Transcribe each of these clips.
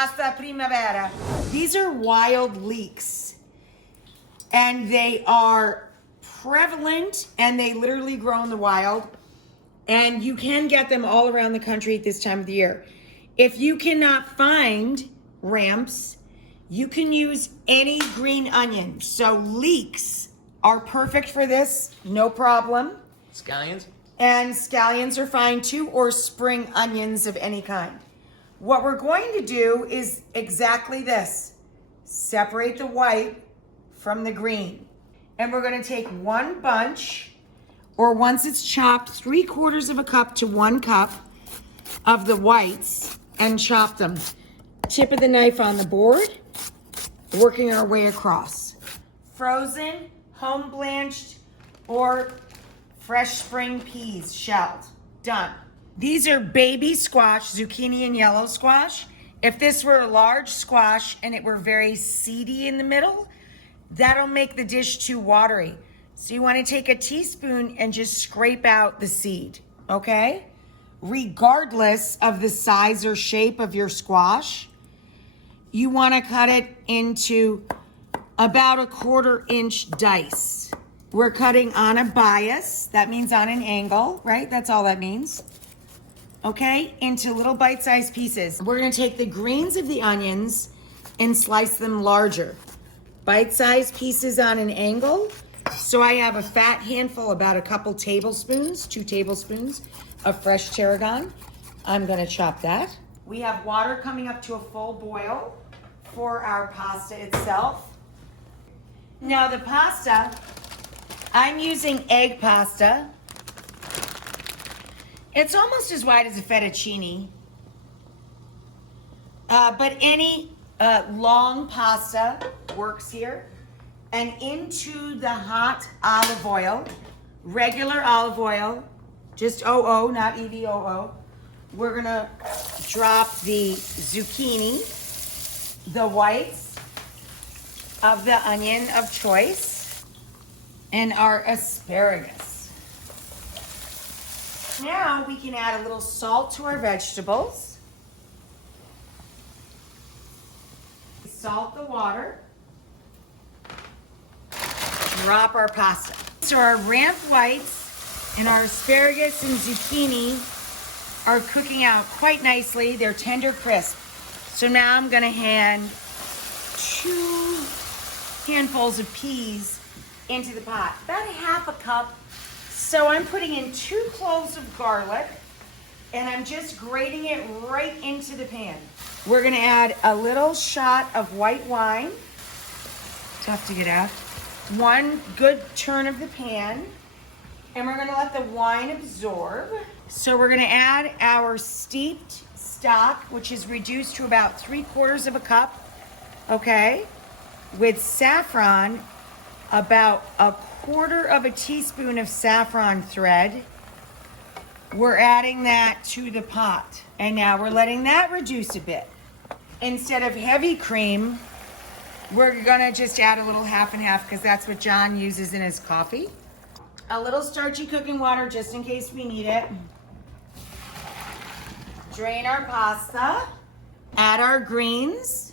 pasta Primavera. These are wild leeks, and they are prevalent, and they literally grow in the wild, and you can get them all around the country at this time of the year. If you cannot find ramps, you can use any green onion. So leeks are perfect for this, no problem. Scallions? And scallions are fine too, or spring onions of any kind. What we're going to do is exactly this. Separate the white from the green. And we're gonna take one bunch, or once it's chopped, 3/4 of a cup to 1 cup of the whites, and chop them. Tip of the knife on the board, working our way across. Frozen, home blanched, or fresh spring peas, shelled. Done. These are baby squash, zucchini and yellow squash. If this were a large squash and it were very seedy in the middle, that'll make the dish too watery. So you want to take a teaspoon and just scrape out the seed, okay? Regardless of the size or shape of your squash, you want to cut it into about a 1/4 inch dice. We're cutting on a bias. That means on an angle, right? That's all that means. Okay, into little bite-sized pieces. We're gonna take the greens of the onions and slice them larger. Bite-sized pieces on an angle. So I have a fat handful, about a couple tablespoons, 2 tablespoons of fresh tarragon. I'm gonna chop that. We have water coming up to a full boil for our pasta itself. Now the pasta, I'm using egg pasta. It's almost as wide as a fettuccine, but any long pasta works here. And into the hot olive oil, regular olive oil, just OO, not EVOO. We're gonna drop the zucchini, the whites of the onion of choice, and our asparagus. Now we can add a little salt to our vegetables. Salt the water. Drop our pasta. So our ramp whites and our asparagus and zucchini are cooking out quite nicely. They're tender crisp. So now I'm gonna hand 2 handfuls of peas into the pot, about a 1/2 cup. So I'm putting in 2 cloves of garlic, and I'm just grating it right into the pan. We're gonna add a little shot of white wine. Tough to get out. 1 good turn of the pan, and we're gonna let the wine absorb. So we're gonna add our steeped stock, which is reduced to about 3/4 of a cup, okay? With saffron, about 1/4 of a teaspoon of saffron thread. We're adding that to the pot. And now we're letting that reduce a bit. Instead of heavy cream, we're gonna just add a little 1/2 and 1/2, because that's what John uses in his coffee. A little starchy cooking water just in case we need it. Drain our pasta. Add our greens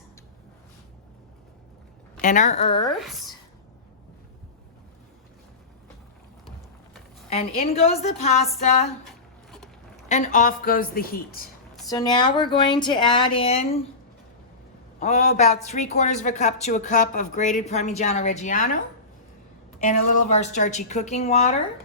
and our herbs. And in goes the pasta, and off goes the heat. So now we're going to add in, about 3/4 of a cup to a cup of grated Parmigiano Reggiano, and a little of our starchy cooking water.